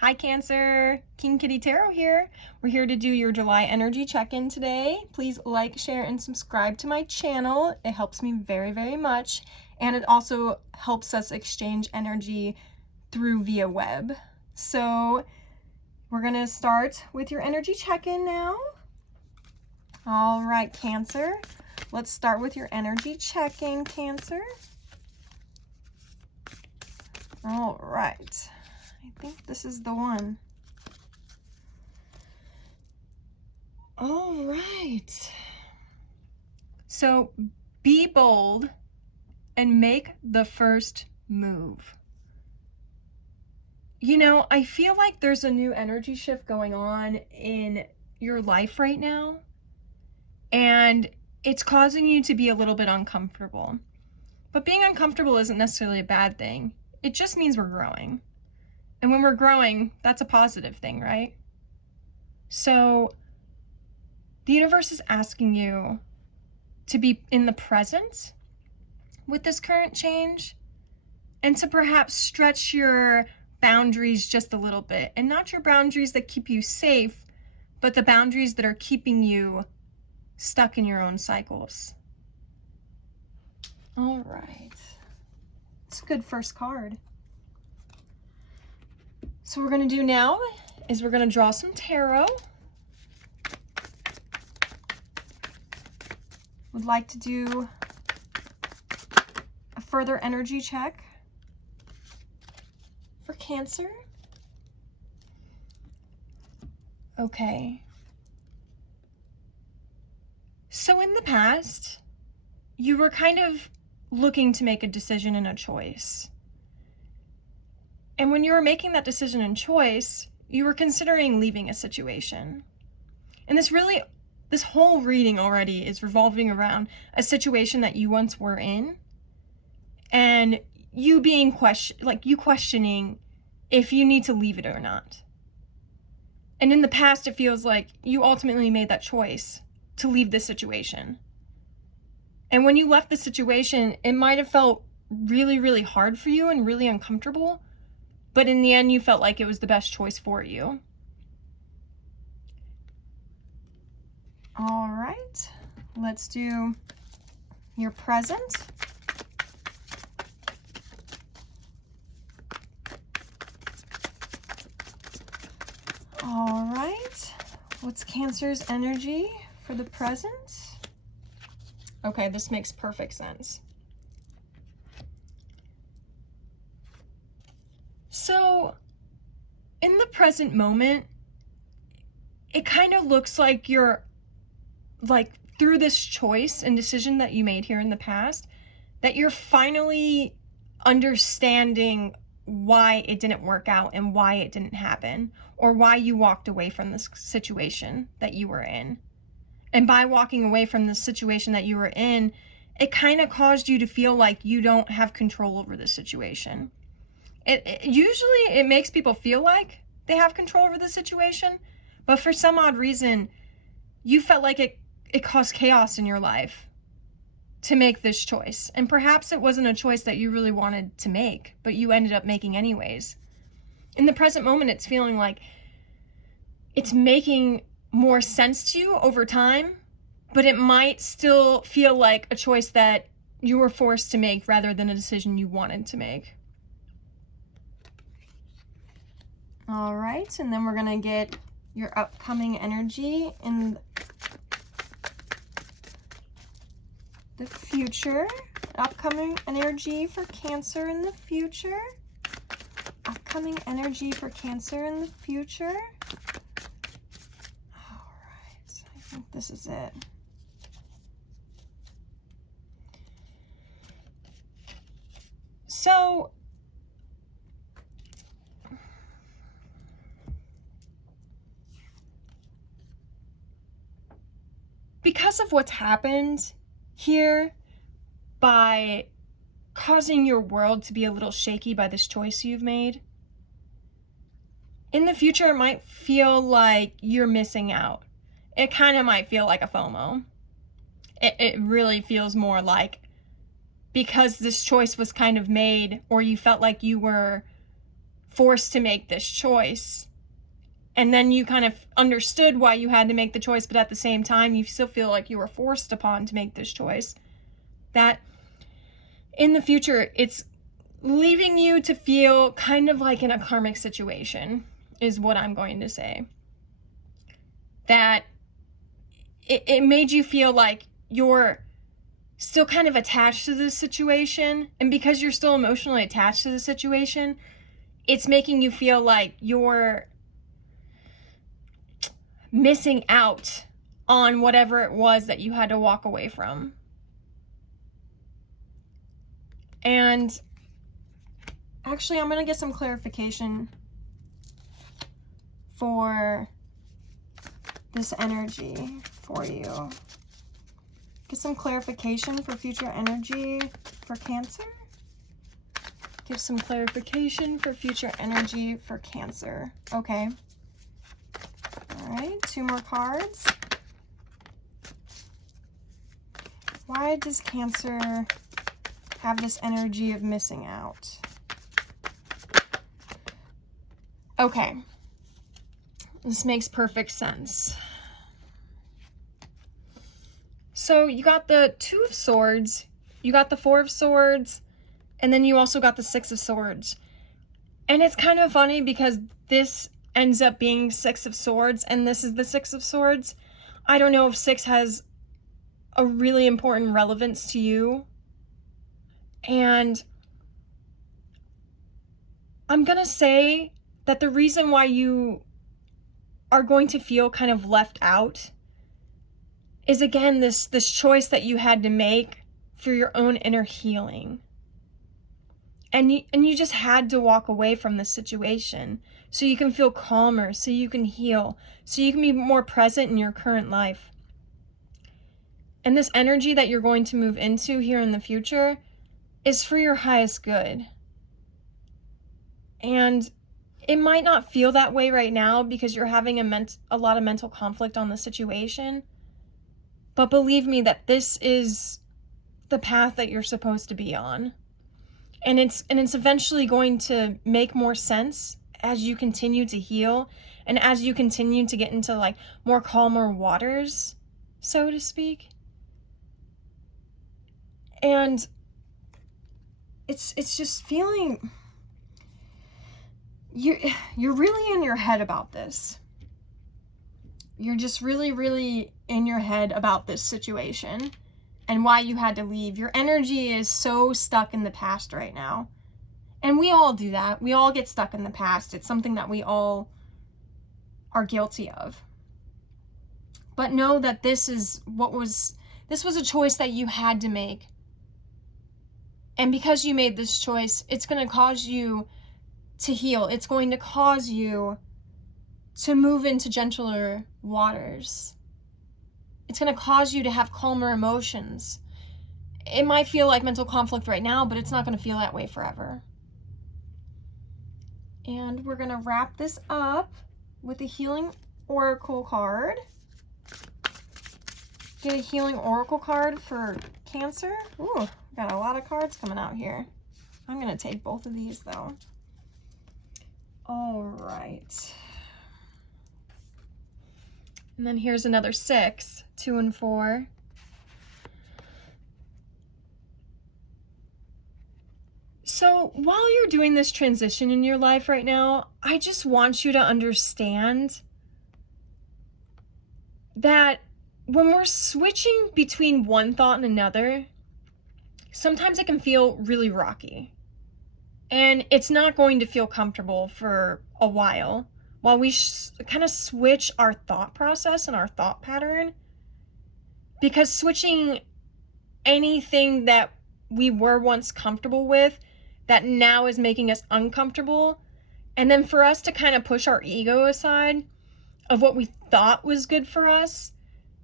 Hi Cancer, KeenKittyTarot here. We're here to do your July energy check-in today. Please like, share, and subscribe to my channel. It helps me very, very much. And it also helps us exchange energy through via web. So we're gonna start with your energy check-in now. All right, Cancer. Let's start with your energy check-in, Cancer. All right. I think this is the one. All right. So be bold and make the first move. You know, I feel like there's a new energy shift going on in your life right now, and it's causing you to be a little bit uncomfortable. But being uncomfortable isn't necessarily a bad thing. It just means we're growing. And when we're growing, that's a positive thing, right? So the universe is asking you to be in the present with this current change and to perhaps stretch your boundaries just a little bit. And not your boundaries that keep you safe, but the boundaries that are keeping you stuck in your own cycles. All right. It's a good first card. So what we're going to do now is we're going to draw some tarot. Would like to do a further energy check for Cancer. Okay. So in the past, you were kind of looking to make a decision and a choice. And when you were making that decision and choice, you were considering leaving a situation. And this whole reading already is revolving around a situation that you once were in, and you being questioning if you need to leave it or not. And in the past, it feels like you ultimately made that choice to leave this situation. And when you left the situation, it might have felt really, really hard for you and really uncomfortable. But in the end, you felt like it was the best choice for you. All right, let's do your present. All right, what's Cancer's energy for the present? Okay, this makes perfect sense. So, in the present moment, it kind of looks like you're, through this choice and decision that you made here in the past, that you're finally understanding why it didn't work out and why it didn't happen, or why you walked away from this situation that you were in. And by walking away from the situation that you were in, it kind of caused you to feel like you don't have control over the situation. Usually it makes people feel like they have control over the situation, but for some odd reason, you felt like it caused chaos in your life to make this choice. And perhaps it wasn't a choice that you really wanted to make, but you ended up making anyways. In the present moment, it's feeling like it's making more sense to you over time, but it might still feel like a choice that you were forced to make rather than a decision you wanted to make. All right, and then we're gonna get your upcoming energy in the future. Upcoming energy for Cancer in the future. Upcoming energy for Cancer in the future. All right, I think this is it. So, because of what's happened here, by causing your world to be a little shaky by this choice you've made, in the future it might feel like you're missing out. It kind of might feel like a FOMO. It really feels more like, because this choice was kind of made, or you felt like you were forced to make this choice. And then you kind of understood why you had to make the choice, but at the same time, you still feel like you were forced upon to make this choice. That in the future, it's leaving you to feel kind of like in a karmic situation, is what I'm going to say. That it made you feel like you're still kind of attached to this situation. And because you're still emotionally attached to the situation, it's making you feel like you're missing out on whatever it was that you had to walk away from. And actually, I'm going to get some clarification for this energy for you. Get some clarification for future energy for Cancer. Give some clarification for future energy for Cancer. Okay. All right, 2 more cards. Why does Cancer have this energy of missing out? Okay. This makes perfect sense. So you got the 2 of Swords, you got the 4 of Swords, and then you also got the 6 of Swords. And it's kind of funny because this ends up being 6 of Swords, and this is the 6 of Swords. I don't know if 6 has a really important relevance to you. And I'm gonna say that the reason why you are going to feel kind of left out is, again, this choice that you had to make for your own inner healing. And you just had to walk away from this situation so you can feel calmer, so you can heal, so you can be more present in your current life. And this energy that you're going to move into here in the future is for your highest good. And it might not feel that way right now because you're having a lot of mental conflict on the situation. But believe me that this is the path that you're supposed to be on. And it's eventually going to make more sense as you continue to heal and as you continue to get into like more calmer waters, so to speak. And it's just feeling you're really in your head about this. You're just really, really in your head about this situation and why you had to leave. Your energy is so stuck in the past right now. And we all do that. We all get stuck in the past. It's something that we all are guilty of. But know that this was a choice that you had to make. And because you made this choice, it's going to cause you to heal. It's going to cause you to move into gentler waters. It's going to cause you to have calmer emotions. It might feel like mental conflict right now, but it's not going to feel that way forever. And we're going to wrap this up with a healing oracle card. Get a healing oracle card for Cancer. Ooh, got a lot of cards coming out here. I'm going to take both of these though. All right. And then here's another 6, 2 and 4. So while you're doing this transition in your life right now, I just want you to understand that when we're switching between one thought and another, sometimes it can feel really rocky. And it's not going to feel comfortable for a while we kind of switch our thought process and our thought pattern. Because switching anything that we were once comfortable with that now is making us uncomfortable, and then for us to kind of push our ego aside of what we thought was good for us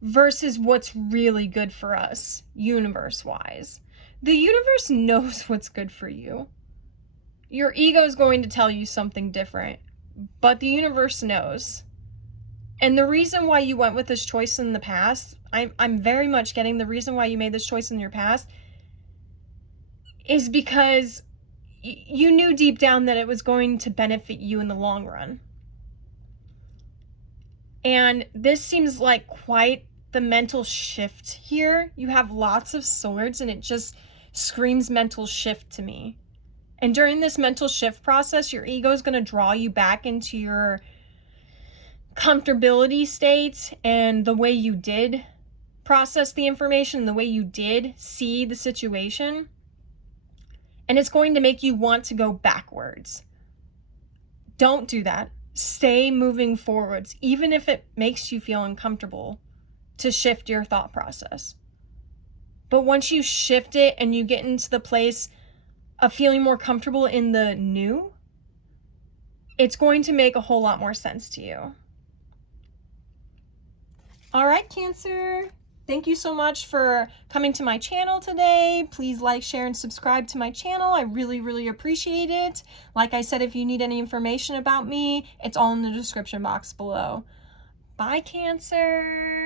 versus what's really good for us universe-wise. The universe knows what's good for you. Your ego is going to tell you something different, but the universe knows. And the reason why you went with this choice in the past, I'm very much getting the reason why you made this choice in your past is because you knew deep down that it was going to benefit you in the long run. And this seems like quite the mental shift here. You have lots of swords and it just screams mental shift to me. And during this mental shift process, your ego is going to draw you back into your comfortability state and the way you did process the information, the way you did see the situation. And it's going to make you want to go backwards. Don't do that. Stay moving forwards, even if it makes you feel uncomfortable to shift your thought process. But once you shift it and you get into the place of feeling more comfortable in the new, it's going to make a whole lot more sense to you. All right, Cancer. Thank you so much for coming to my channel today. Please like, share, and subscribe to my channel. I really, really appreciate it. Like I said, if you need any information about me, it's all in the description box below. Bye, Cancer.